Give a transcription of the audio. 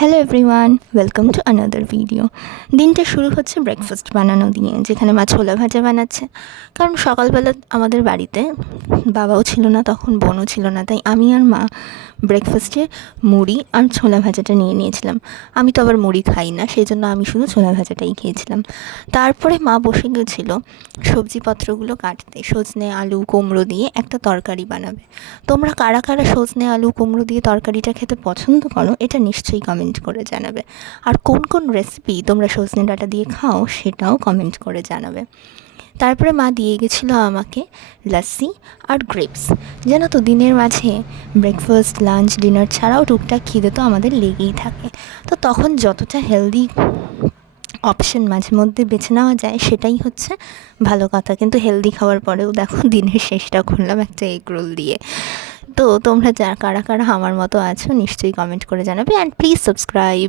Hello everyone, welcome to another video. দিনটা শুরু হচ্ছে ব্রেকফাস্ট বানানো দিয়ে, যেখানে মা ছোলা ভাজা বানাচ্ছে। কারণ সকালবেলা আমাদের বাড়িতে বাবাও ছিল না, তখন বোনও ছিল না, তাই আমি আর মা ব্রেকফাস্টে মুড়ি আর ছোলা ভাজাটা নিয়ে নিয়েছিলাম। আমি তো আবার মুড়ি খাই না, সেই জন্য আমি শুধু ছোলা ভাজাটাই খেয়েছিলাম। তারপরে মা বসে গেছিলো সবজিপত্রগুলো কাটতে, সজনে আলু কুমড়ো দিয়ে একটা তরকারি বানাবে। তোমরা কারা কারা সজনে আলু কুমড়ো দিয়ে তরকারিটা খেতে পছন্দ করো, এটা নিশ্চয়ই কমেন্ট করে জানাবে। আর কোন কোন রেসিপি তোমরা সজনে ডাঁটা দিয়ে খাও, সেটাও কমেন্ট করে জানাবে। তারপরে মা দিয়ে গেছিলো আমাকে লাস্সি আর গ্রেপস। জানো তো, দিনের মাঝে ব্রেকফাস্ট লাঞ্চ ডিনার ছাড়াও টুকটাক খিদে তো আমাদের লেগেই থাকে। তো তখন যতটা হেলদি অপশন মাঝে মধ্যে বেছে নেওয়া যায় সেটাই হচ্ছে ভালো কথা। কিন্তু হেলদি খাওয়ার পরেও দেখো দিনের শেষটা করলাম একটা এগ রোল দিয়ে। তো তোমরা কারা কারা আমার মতো আছো নিশ্চয়ই কমেন্ট করে জানাবে, অ্যান্ড প্লিজ সাবস্ক্রাইব।